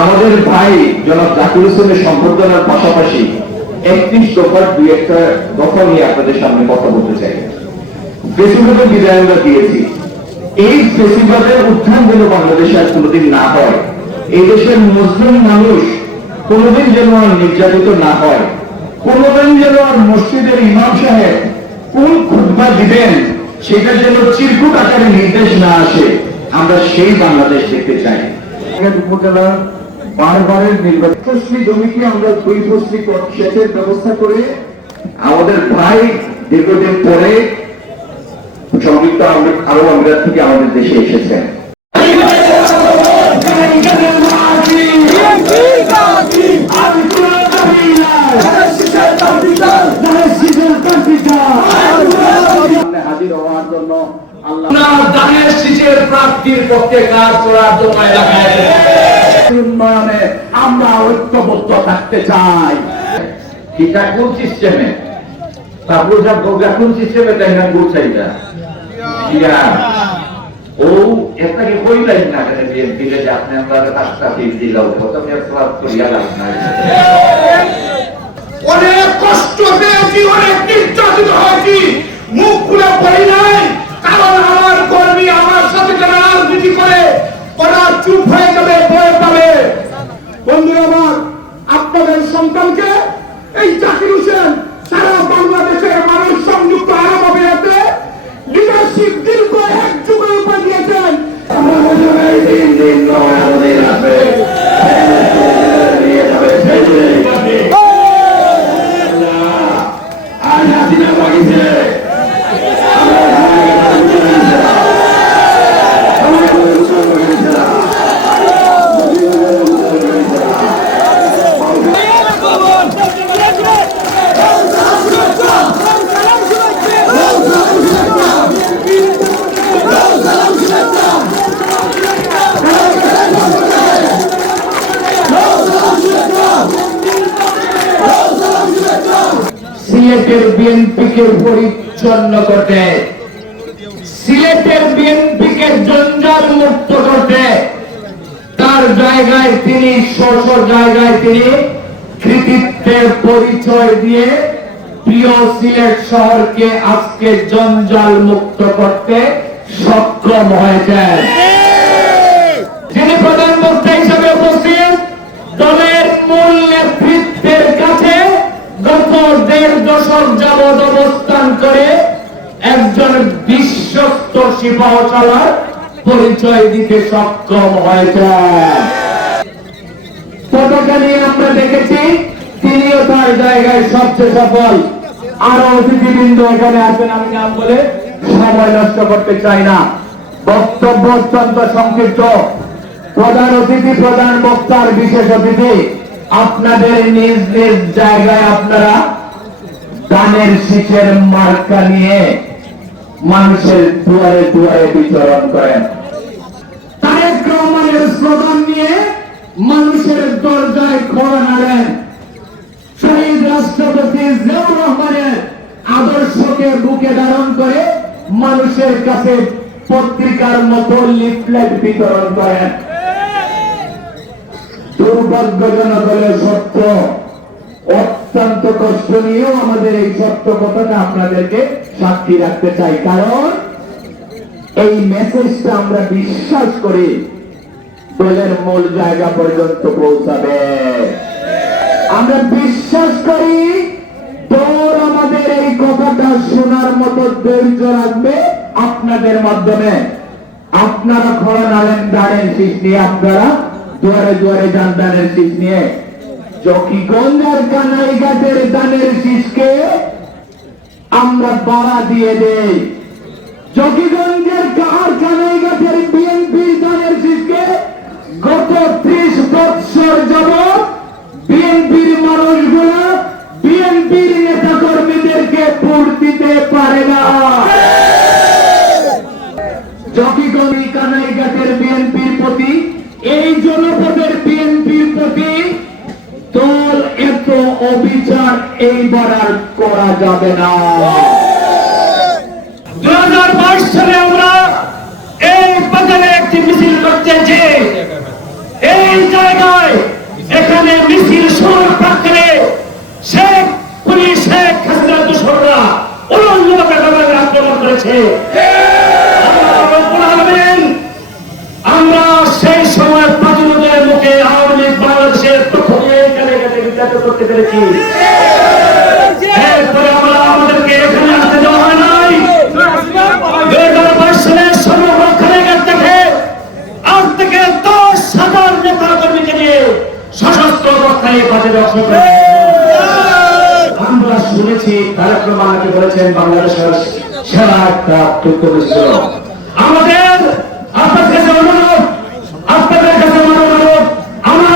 আমাদের ভাই জনাব জাকির হোসেনের সম্বর্ধনার পাশাপাশি একত্রিশ দফার দুই একটা দফা নিয়ে আপনাদের সামনে কথা বলতে চাই। বেশিরভাগের বিদায় আমরা দিয়েছি। এই ফেসিবাদের উত্থান যেন বাংলাদেশে আর কোনোদিন না হয়, এই দেশের মুসলিম মানুষ কোনোদিন যেন আর নির্যাতিত না হয়, কোনোদিন যেন আর মসজিদের ইমাম সাহেব কোন খুতবা দিবেন, সেটা যেন চিরকুট আকারে নির্দেশ না আসে, আমরা সেই বাংলাদেশ দেখতে চাই। উপজেলার বারবারের নির্বাচন। জমিকে আমরা দুই ফসলি সেচের ব্যবস্থা করে আমাদের ভাই দীর্ঘদিন পরে সংযুক্ত আরব- আরব আমিরাত থেকে আমাদের দেশে এসেছেন। হাজির হওয়ার জন্য আল্লাহ আপনার দানের শীষের প্রার্থীর পক্ষে কাজ করার জন্য এলাকায় উন্নয়নে আমরা ঐক্যবদ্ধ থাকতে চাই। এটা কোন সিস্টেমে কোন সিস্টেমে তাই না ইয়া। ও এটাকে না কেন দিলাম? প্রথমে অনেক কষ্ট পেয়েছি অনেক নির্যাতিত হয়েছি মুখ খুলে পড়ি নাই কারণ আমার কর্মী আমার সাথে যারা রাজনীতি করে ওরা চুপ হয়ে যাবে ভয় পাবে বন্ধুরা আমার আপনাদের সন্তানকে এই জাকির হোসেন সারা বাংলাদেশের মানুষ সংযুক্ত আরব আমিরাতে লিডারশিপ দীর্ঘ এক যুগের উপর দিয়েছেন আমাদের এই দিন দিন নয় আমাদের আসবে নিয়ে যাবে ফেলে আর হাসিনা বাগিছে সিলেটের বিএনপিকে পরিচ্ছন্ন করতে। সিলেটের বিএনপিকে জঞ্জাল মুক্ত করতে। তার জায়গায় তিনি জায়গায় তিনি কৃতিত্বের পরিচয় দিয়ে প্রিয় সিলেট শহরকে আজকে জঞ্জাল মুক্ত করতে সক্ষম হয়েছেন। যিনি প্রধান হিসেবে উপস্থিত, দলের দেড় দশক যাবৎ অবস্থান করে একজন বিশ্বস্ত সিপাহ চালার পরিচয় দিতে সক্ষম পতাকা নিয়ে আমরা দেখেছি, তিনিও তার জায়গায় সবচেয়ে সফল। আরও অতিথিবৃন্দ এখানে আমি নাম বলে সময় নষ্ট করতে চাই না। বক্তব্য অত্যন্ত সংক্ষিপ্ত। প্রধান অতিথি, প্রধান বক্তার বিশেষ অতিথি, আপনাদের নিজ নিজ জায়গায় আপনারা দানের শীষের মার্কা নিয়ে মানুষের দুয়ারে দুয়ারে বিচরণ করেন। স্লোগান নিয়ে মানুষের দরজায় খোলা নাড়েন। শহীদ রাষ্ট্রপতি জিয়াউর রহমানের আদর্শকে বুকে ধারণ করে মানুষের কাছে পত্রিকার মতো লিফলেট বিতরণ করেন। দুর্ভাগ্যজনক হলে সত্য। অত্যন্ত কষ্ট নিয়েও আমাদের এই সত্য কথাটা আপনাদেরকে সাক্ষী রাখতে চাই। কারণ এই মেসেজটা আমরা বিশ্বাস করি দলের মূল জায়গা পর্যন্ত পৌঁছাবে। আমরা বিশ্বাস করি দল আমাদের এই কথাটা শোনার মতো ধৈর্য রাখবে আপনাদের মাধ্যমে। আপনারা খরা নাড়েন দাঁড়েন শীষ নিয়ে, আপনারা দুয়ারে দুয়ারে যান দানের শীষ নিয়ে। চকিগঞ্জ আর কানাইঘাটের দানের শীষকে আমরা বাড়া দিয়ে দেই। জকিগঞ্জের কাহার কানাইঘাটের বিএনপি দানের শীষকে গত ত্রিশ বৎসর যাবৎ বিএনপির মানুষগুলো বিএনপির নেতা কর্মীদেরকে ভোট দিতে পারে না। জকিগঞ্জ কানাইঘাটের বিএনপির প্রতি এই জনপদের অবিচার এইবার আর করা যাবে না। দু হাজার বাইশ সালে আমরা এই বাগানে একটি মিছিল করতে যে এই জায়গায় এখানে মিছিল শুরুর প্রাক্কালে সেই সরকারি কাজে আমরা শুনেছি তারেক রহমানকে বলেছেন, বাংলাদেশের সেরা একটা তথ্য আমাদের আপনার কাছে আমরা কোনো আমরা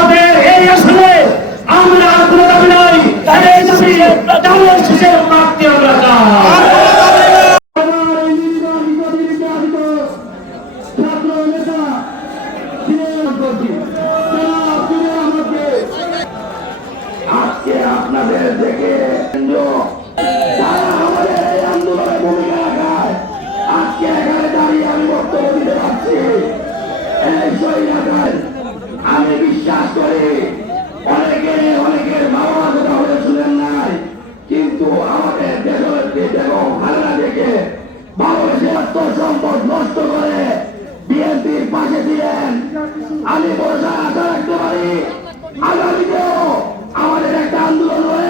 অর্থ সম্পদ নষ্ট করে বিএনপির পাশে ছিলেন আমি ভরসা আশা রাখতে পারি, আগামীতেও আমাদের একটা আন্দোলন রয়েছে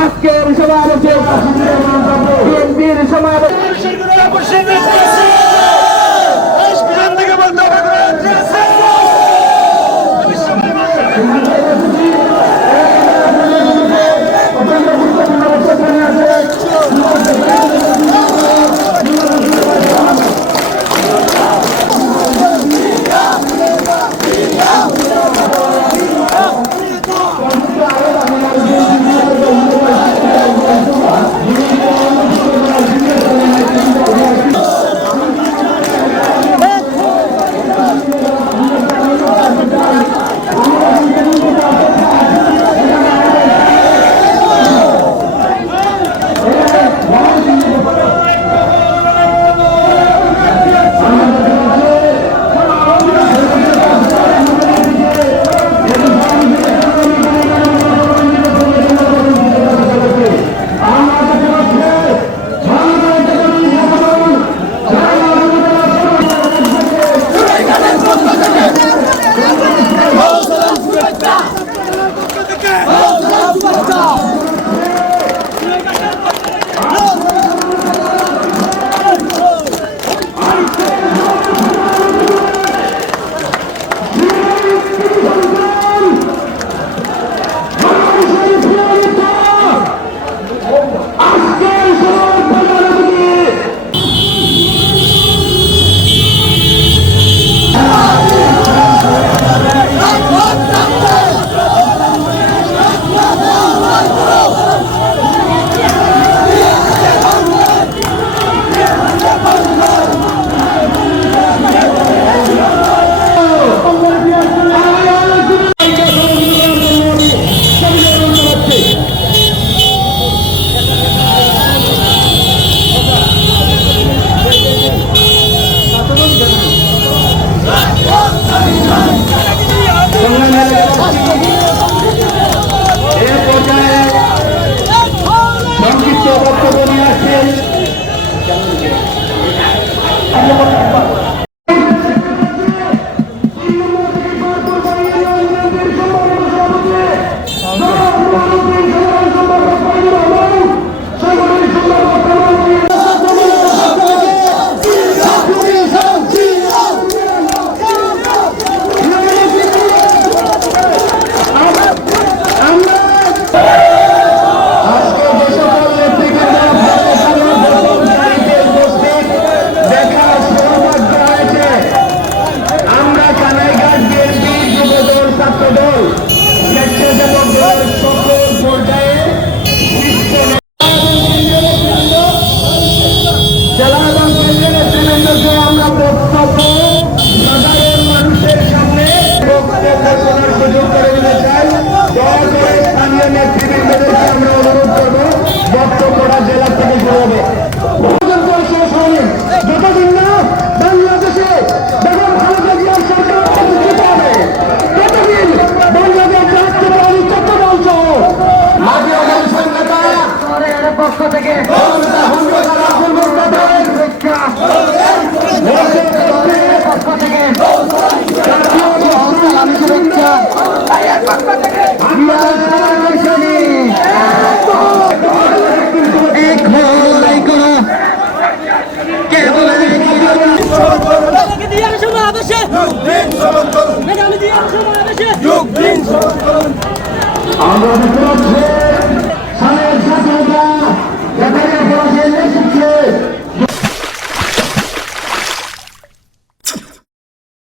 আজকের সবার আছে